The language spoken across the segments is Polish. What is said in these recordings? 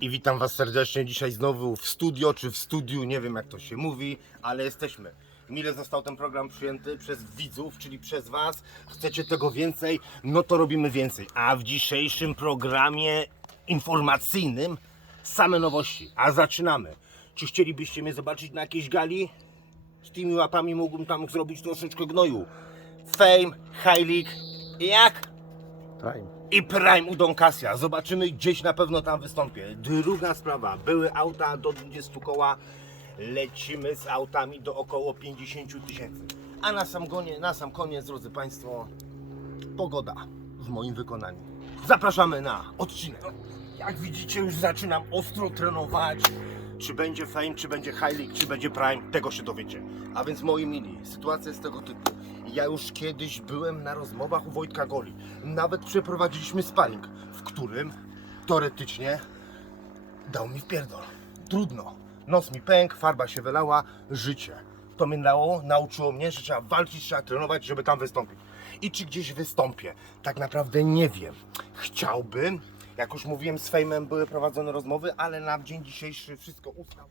I witam Was serdecznie dzisiaj znowu w studio, czy w studiu, nie wiem jak to się mówi, ale jesteśmy. Mile został ten program przyjęty przez widzów, czyli przez Was. Chcecie tego więcej? No to robimy więcej. A w dzisiejszym programie informacyjnym same nowości. A zaczynamy. Czy chcielibyście mnie zobaczyć na jakiejś gali? Z tymi łapami mógłbym tam zrobić troszeczkę gnoju. Fame, High League, jak? Prime. I Prime u Don Cassia. Zobaczymy, gdzieś na pewno tam wystąpię. Druga sprawa, były auta do 20 koła, lecimy z autami do około 50 tysięcy. A na sam, gonie, na sam koniec, drodzy Państwo, pogoda w moim wykonaniu. Zapraszamy na odcinek. Jak widzicie, już zaczynam ostro trenować. Czy będzie Fame, czy będzie High czy będzie Prime, tego się dowiecie. A więc moi mili, sytuacja jest tego typu. Ja już kiedyś byłem na rozmowach u Wojtka Goli. Nawet przeprowadziliśmy sparring, w którym teoretycznie dał mi wpierdol. Trudno. Nos mi pękł, farba się wylała, życie. To mnie dało, nauczyło mnie, że trzeba walczyć, trzeba trenować, żeby tam wystąpić. I czy gdzieś wystąpię? Tak naprawdę nie wiem. Chciałbym, jak już mówiłem, z Fejmem były prowadzone rozmowy, ale na dzień dzisiejszy wszystko ustał.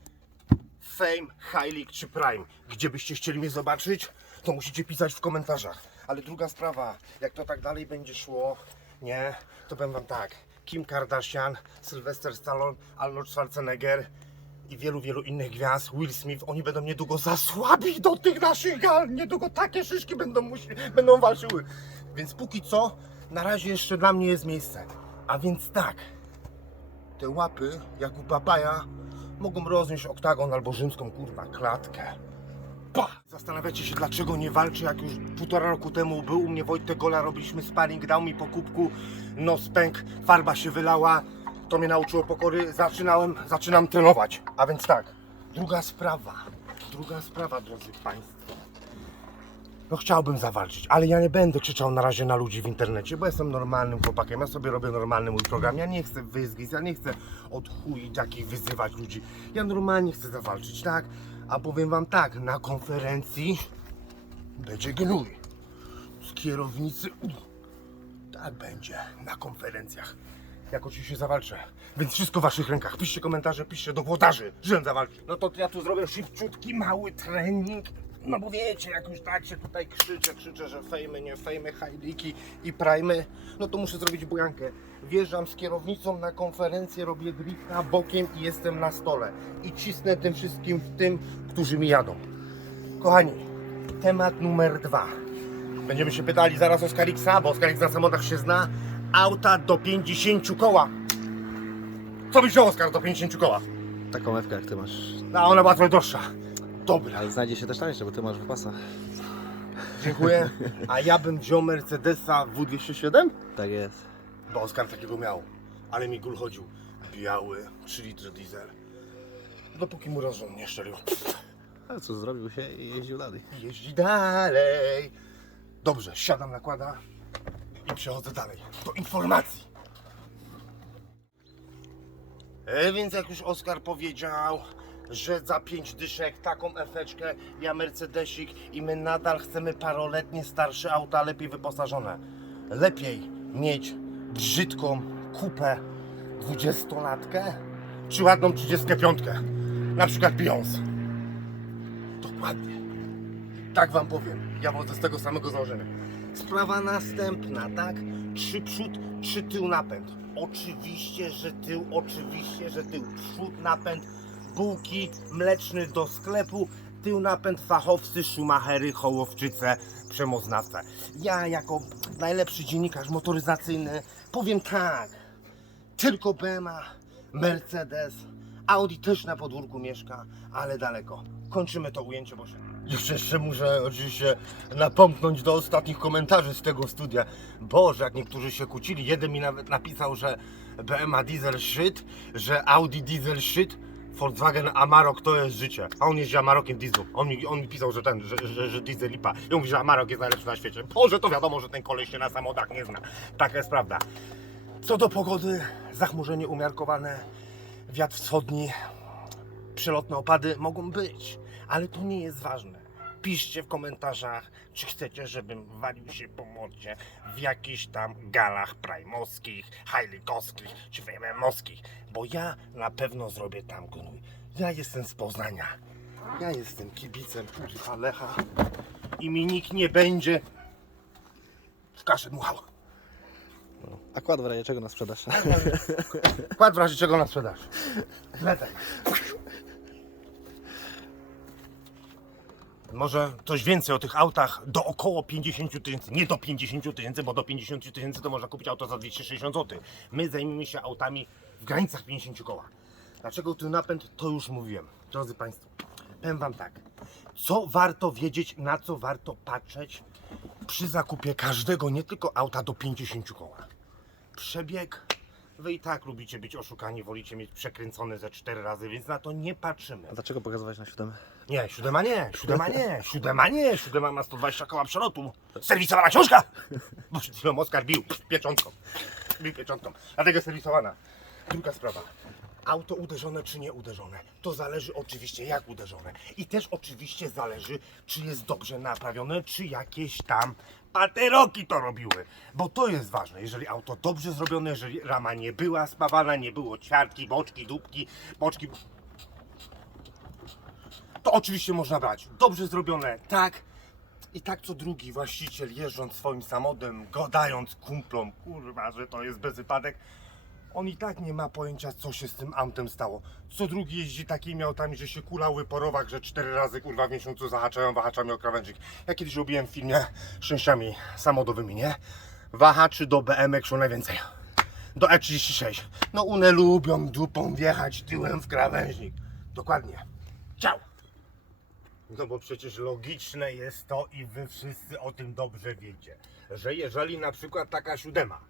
Fame, League czy Prime. Gdzie byście chcieli mnie zobaczyć, to musicie pisać w komentarzach. Ale druga sprawa, jak to tak dalej będzie szło, nie, to powiem wam tak. Kim Kardashian, Sylvester Stallone, Arnold Schwarzenegger i wielu, wielu innych gwiazd, Will Smith, oni będą niedługo zasłabi do tych naszych gal. Niedługo takie szyszki będą, musi, będą walczyły. Więc póki co, na razie jeszcze dla mnie jest miejsce. A więc tak, te łapy, jak u papaja, mogą roznieść oktagon albo rzymską kurwa klatkę. Pa! Zastanawiacie się, dlaczego nie walczy, jak już półtora roku temu był u mnie Wojtek Gola, robiliśmy sparring, dał mi po kubku, nos pęk, farba się wylała, to mnie nauczyło pokory, zaczynałem, zaczynam trenować. A więc tak, druga sprawa, druga sprawa, drodzy Państwo. No chciałbym zawalczyć, ale ja nie będę krzyczał na razie na ludzi w internecie, bo jestem normalnym chłopakiem, ja sobie robię normalny mój program, ja nie chcę wyzgić, ja nie chcę od chuj takich wyzywać ludzi, ja normalnie chcę zawalczyć, tak? A powiem wam tak, na konferencji będzie gnój z kierownicy, tak będzie, na konferencjach. Jak oczywiście zawalczę. Więc wszystko w waszych rękach. Piszcie komentarze, piszcie do włodarzy, żebym zawalczył. No to ja tu zrobię szybciutki, mały trening. No bo wiecie, jak już tak się tutaj krzyczę, krzyczę, że fejmy, nie fejmy, hajliki i prajmy, no to muszę zrobić bujankę. Wjeżdżam z kierownicą na konferencję, robię drifta bokiem i jestem na stole. I cisnę tym wszystkim w tym, którzy mi jadą. Kochani, temat numer dwa. Będziemy się pytali zaraz o Skarixa, bo Skarix na samochodach się zna. Auta do 50 koła. Co byś wziął, Oskar, do 50 koła? Taką ewkę jak ty masz. A ona była trochę droższa. Dobra, Ale znajdzie się też tańsze, bo ty masz wypasa. dziękuję. A ja bym wziął Mercedesa W207? Tak jest. Bo Oskar takiego miał. Ale mi gul chodził. Biały, 3 litry diesel. Dopóki mu rozum nie szczelił. A co zrobił się i jeździł dalej. Jeździ dalej. Dobrze, siadam nakłada i przechodzę dalej do informacji. E, więc jak już Oskar powiedział, że za pięć dyszek taką efeczkę, ja Mercedesik i my nadal chcemy paroletnie starsze auta, lepiej wyposażone. Lepiej mieć brzydką kupę dwudziestolatkę, czy ładną 35. Na przykład Beyoncé. Dokładnie. Tak wam powiem. Ja wodzę z tego samego założenia. Sprawa następna, tak? Trzy przód, trzy tył napęd. Oczywiście, że tył, oczywiście, że tył. Przód napęd, bułki, mleczny do sklepu, tył napęd, fachowcy, szumachery, hołowczyce, przemoznawca. Ja jako najlepszy dziennikarz motoryzacyjny powiem tak. Tylko BMA, Mercedes, Audi też na podwórku mieszka, ale daleko. Kończymy to ujęcie, bo się... Już jeszcze muszę oczywiście napomknąć do ostatnich komentarzy z tego studia. Boże, jak niektórzy się kłócili. Jeden mi nawet napisał, że BMA diesel shit, że Audi diesel shit, Volkswagen Amarok to jest życie. A on jeździ Amarokiem dieslu. On mi, on mi pisał, że ten, że, że, że diesel lipa. I on mówi, że Amarok jest najlepszy na świecie. Boże, to wiadomo, że ten koleś się na samochodach nie zna. Taka jest prawda. Co do pogody, zachmurzenie umiarkowane, wiatr wschodni, przelotne opady mogą być, ale to nie jest ważne. Piszcie w komentarzach, czy chcecie, żebym walił się po mordzie w jakichś tam galach prajmowskich, hajlikowskich czy wejmemowskich, bo ja na pewno zrobię tam gnój. Ja jestem z Poznania. Ja jestem kibicem kurwa Lecha i mi nikt nie będzie w kaszę dmuchał. A kład w razie czego na sprzedaż? Kład w razie czego na sprzedaż. Letek. Może coś więcej o tych autach do około 50 tysięcy. Nie do 50 tysięcy, bo do 50 tysięcy to można kupić auto za 260 zł. My zajmiemy się autami w granicach 50 koła. Dlaczego tu napęd, to już mówiłem. Drodzy Państwo, powiem Wam tak. Co warto wiedzieć, na co warto patrzeć przy zakupie każdego, nie tylko auta do 50 koła przebieg. Wy i tak lubicie być oszukani, wolicie mieć przekręcone ze cztery razy, więc na to nie patrzymy. A dlaczego pokazywać na siódemę? Nie, siódema nie, siódema nie, siódema nie, siódema ma 120 koła przelotu. Serwisowana książka! Bo przed chwilą Oskar bił pieczątką. Bił pieczątką. Dlatego serwisowana. Druga sprawa. Auto uderzone czy nie uderzone. To zależy oczywiście jak uderzone. I też oczywiście zależy, czy jest dobrze naprawione, czy jakieś tam pateroki to robiły. Bo to jest ważne. Jeżeli auto dobrze zrobione, jeżeli rama nie była spawana, nie było ćwiartki, boczki, dupki, boczki, to oczywiście można brać. Dobrze zrobione, tak. I tak co drugi właściciel jeżdżąc swoim samochodem, gadając kumplom, kurwa, że to jest bez wypadek, on i tak nie ma pojęcia, co się z tym autem stało. Co drugi jeździ takimi autami, że się kulały po rowach, że cztery razy kurwa w miesiącu zahaczają wahaczami o krawędzik. Ja kiedyś robiłem w filmie szczęściami samochodowymi, nie? Wahaczy do BMW szło najwięcej. Do E36. No one lubią dupą wjechać tyłem w krawężnik. Dokładnie. Ciao. No bo przecież logiczne jest to i wy wszyscy o tym dobrze wiecie, że jeżeli na przykład taka siódema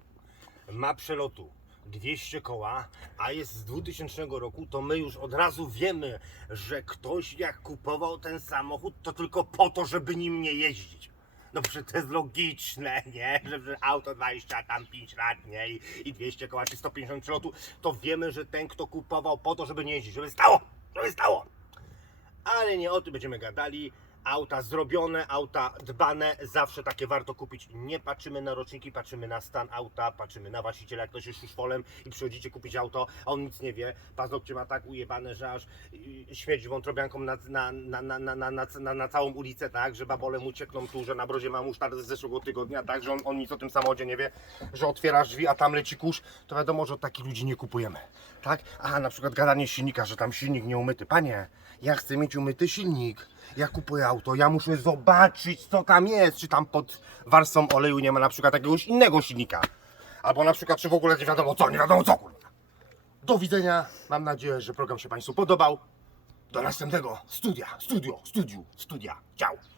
ma przelotu 200 koła, a jest z 2000 roku, to my już od razu wiemy, że ktoś jak kupował ten samochód, to tylko po to, żeby nim nie jeździć. No przecież to jest logiczne, nie? Że, że auto 20, tam 5 lat, nie? I, I 200 koła czy 150 przelotu, to wiemy, że ten, kto kupował po to, żeby nie jeździć, żeby stało, żeby stało. Ale nie o tym będziemy gadali auta zrobione, auta dbane, zawsze takie warto kupić. Nie patrzymy na roczniki, patrzymy na stan auta, patrzymy na właściciela, jak ktoś jest szuszfolem i przychodzicie kupić auto, a on nic nie wie, paznokcie ma tak ujebane, że aż y, śmieć wątrobianką na, na, na, na, na, na, na, na całą ulicę, tak, że babole mu ciekną tu, że na brodzie ma musztard z zeszłego tygodnia, tak, że on, on nic o tym samochodzie nie wie, że otwierasz drzwi, a tam leci kurz, to wiadomo, że od takich ludzi nie kupujemy, tak? A na przykład gadanie silnika, że tam silnik nie umyty. Panie, ja chcę mieć umyty silnik ja kupuję auto, ja muszę zobaczyć, co tam jest. Czy tam pod warstwą oleju nie ma na przykład jakiegoś innego silnika. Albo na przykład, czy w ogóle nie wiadomo co, nie wiadomo co, kurwa. Do widzenia. Mam nadzieję, że program się Państwu podobał. Do następnego studia, studio, studiu, studia. Ciao.